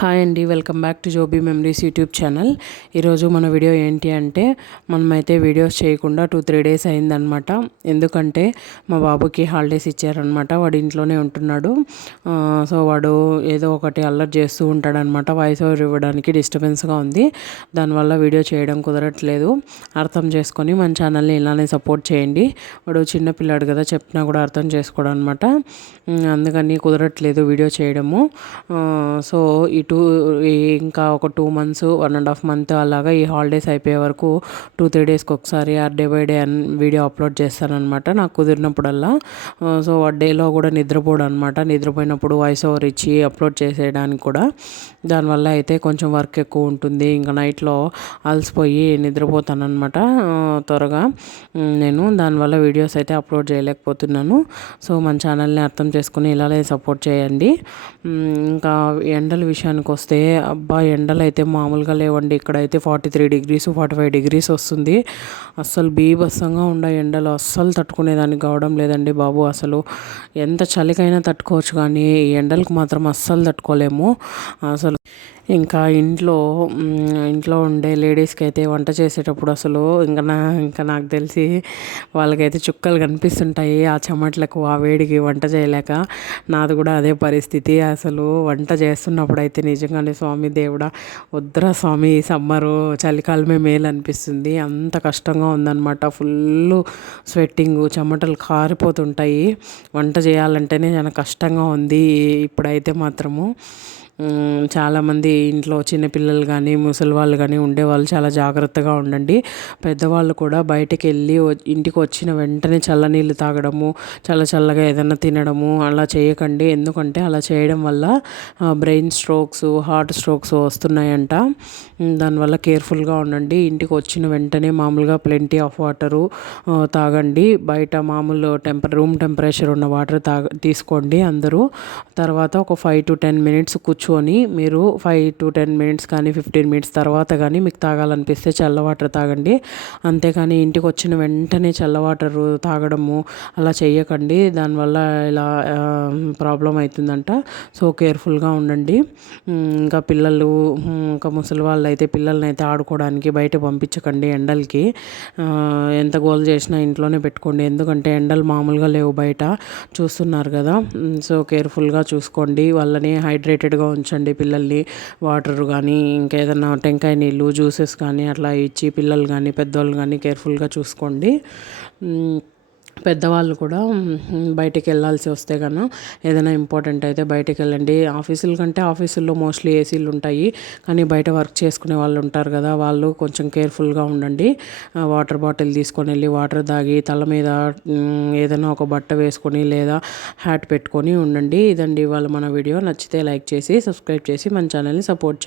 Hi అండి, welcome back to Jobi memories YouTube channel. ఈరోజు మన వీడియో ఏంటి అంటే, మనమైతే వీడియోస్ చేయకుండా 2-3 డేస్ అయిందనమాట. ఎందుకంటే మా బాబుకి హాలిడేస్ ఇచ్చారనమాట. వాడు ఇంట్లోనే ఉంటున్నాడు. సో వాడు ఏదో ఒకటి అల్లరి చేస్తూ ఉంటాడనమాట. వాయిస్ ఓవర్ ఇవ్వడానికి డిస్టర్బెన్స్గా ఉంది. దానివల్ల వీడియో చేయడం కుదరట్లేదు. అర్థం చేసుకొని మన ఛానల్ని ఇలానే సపోర్ట్ చేయండి. వాడు చిన్న పిల్లాడు కదా, చెప్పినా కూడా అర్థం చేసుకోవడం అనమాట. అందుకని కుదరట్లేదు వీడియో చేయడము. సో ఇంకా ఒక 2 months 1.5 month అలాగా ఈ హాలిడేస్ అయిపోయే వరకు 2-3 డేస్కి ఒకసారి day by day video upload చేస్తానమాట నాకు కుదిరినప్పుడల్లా. సో డేలో కూడా నిద్రపోడు అనమాట. నిద్రపోయినప్పుడు వాయిస్ ఓవర్ ఇచ్చి అప్లోడ్ చేసేయడానికి కూడా. దానివల్ల అయితే కొంచెం వర్క్ ఎక్కువ ఉంటుంది. ఇంకా నైట్లో అలసిపోయి నిద్రపోతానమాట త్వరగా నేను. దానివల్ల వీడియోస్ అయితే అప్లోడ్ చేయలేకపోతున్నాను. సో మన ఛానల్ని అర్థం చేసుకుని ఇలానే సపోర్ట్ చేయండి. ఇంకా ఎండల విషయానికి వస్తే అబ్బా, ఎండలు అయితే మామూలుగా లేవండి. ఇక్కడైతే 43 degrees 45 degrees వస్తుంది. అస్సలు బీభత్సంగా ఉండే ఎండలు అస్సలు తట్టుకునేదానికి కావడం లేదండి బాబు. అసలు ఎంత చలికైనా తట్టుకోవచ్చు, కానీ ఈ ఎండలకు మాత్రం అస్సలు తట్టుకోలేము అసలు. ఇంకా ఇంట్లో ఉండే లేడీస్కి అయితే వంట చేసేటప్పుడు అసలు ఇంకా నాకు తెలిసి వాళ్ళకైతే చుక్కలు కనిపిస్తుంటాయి ఆ చెమట్లకు, ఆ వేడికి వంట చేయలేక. నాది కూడా అదే పరిస్థితి. అసలు వంట చేస్తున్నప్పుడు అయితే నిజంగానే స్వామి దేవుడా, వద్దురా స్వామి, సమ్మరు చలికాలమే మేలు అనిపిస్తుంది. అంత కష్టంగా ఉందన్నమాట. ఫుల్ స్వెట్టింగ్, చెమటలు కారిపోతుంటాయి. వంట చేయాలంటేనే చాలా కష్టంగా ఉంది ఇప్పుడైతే మాత్రము. చాలామంది ఇంట్లో చిన్నపిల్లలు కానీ ముసలి వాళ్ళు కానీ ఉండేవాళ్ళు చాలా జాగ్రత్తగా ఉండండి. పెద్దవాళ్ళు కూడా బయటకు వెళ్ళి ఇంటికి వచ్చిన వెంటనే చల్లనీళ్ళు తాగడము, చల్లగా ఏదైనా తినడము అలా చేయకండి. ఎందుకంటే అలా చేయడం వల్ల బ్రెయిన్ స్ట్రోక్స్, హార్ట్ స్ట్రోక్స్ వస్తున్నాయంట. దానివల్ల కేర్ఫుల్గా ఉండండి. ఇంటికి వచ్చిన వెంటనే మామూలుగా ప్లెంటీ ఆఫ్ వాటరు తాగండి. బయట మామూలు రూమ్ టెంపరేచర్ ఉన్న వాటర్ తీసుకోండి అందరూ. తర్వాత ఒక 5-10 minutes కూర్చొని మీరు 5-10 minutes కానీ 15 minutes తర్వాత కానీ మీకు తాగాలనిపిస్తే చల్ల వాటర్ తాగండి. అంతేకాని ఇంటికి వచ్చిన వెంటనే చల్ల వాటర్ తాగడము అలా చేయకండి. దానివల్ల ఇలా ప్రాబ్లం అవుతుందంట. సో కేర్ఫుల్గా ఉండండి. ఇంకా ఇంకా ముసలి వాళ్ళు అయితే పిల్లల్ని అయితే ఆడుకోవడానికి బయట పంపించకండి ఎండలకి. ఎంత గోల్ చేసినా ఇంట్లోనే పెట్టుకోండి. ఎందుకంటే ఎండలు మామూలుగా లేవు బయట, చూస్తున్నారు కదా. సో కేర్ఫుల్గా చూసుకోండి. వాళ్ళని హైడ్రేటెడ్గా ఉంచండి. పిల్లల్ని వాటర్ కానీ ఇంకేదన్నా టెంకాయ నీళ్ళు, జ్యూసెస్ కానీ అట్లా ఇచ్చి పిల్లలు కానీ పెద్దవాళ్ళు కానీ కేర్ఫుల్గా చూసుకోండి. పెద్దవాళ్ళు కూడా బయటికి వెళ్ళాల్సి వస్తే కన్నా ఏదైనా ఇంపార్టెంట్ అయితే బయటికి వెళ్ళండి. ఆఫీసుల కంటే ఆఫీసుల్లో మోస్ట్లీ ఏసీలు ఉంటాయి, కానీ బయట వర్క్ చేసుకునే వాళ్ళు ఉంటారు కదా, వాళ్ళు కొంచెం కేర్ఫుల్గా ఉండండి. వాటర్ బాటిల్ తీసుకొని వెళ్ళి వాటర్ తాగి తల మీద ఏదైనా ఒక బట్ట వేసుకొని లేదా హ్యాట్ పెట్టుకొని ఉండండి. ఇదండి ఇవాళ మన వీడియో. నచ్చితే లైక్ చేసి సబ్స్క్రైబ్ చేసి మన ఛానల్ని సపోర్ట్ చేయండి.